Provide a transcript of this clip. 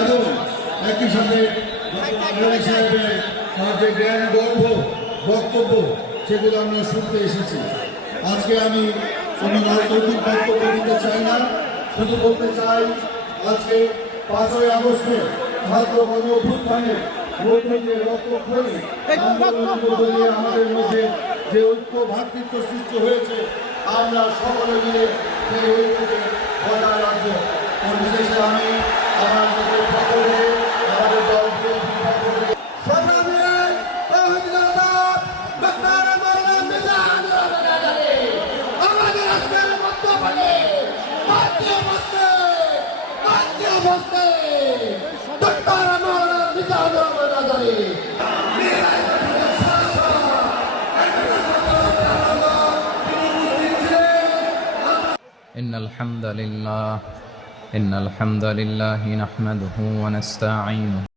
এবং একই সাথে সাহেবের যে জ্ঞান গর্ভ বক্তব্য সেগুলো আমরা শুনতে এসেছি আজকে আমি কোনো রাজনৈতিক বক্তব্য দিতে চাই না শুধু বলতে চাই আজকে পাঁচই আগস্টে ছাত্র গণ অভ্যুত্থানে মধ্যে যে রক্তক্ষয়ী আন্দোলনের মধ্য দিয়ে আমাদের মধ্যে যে ঐক্য ভাতৃত্ব সৃষ্টি হয়েছে, আমরা সকলে মিলে সেই ঐক্যকে বজায় রাখব। আমি আমাদের দল বিএনপির পক্ষ থেকে আমাদের إن الحمد لله. إن الحمد لله نحمده ونستعينه.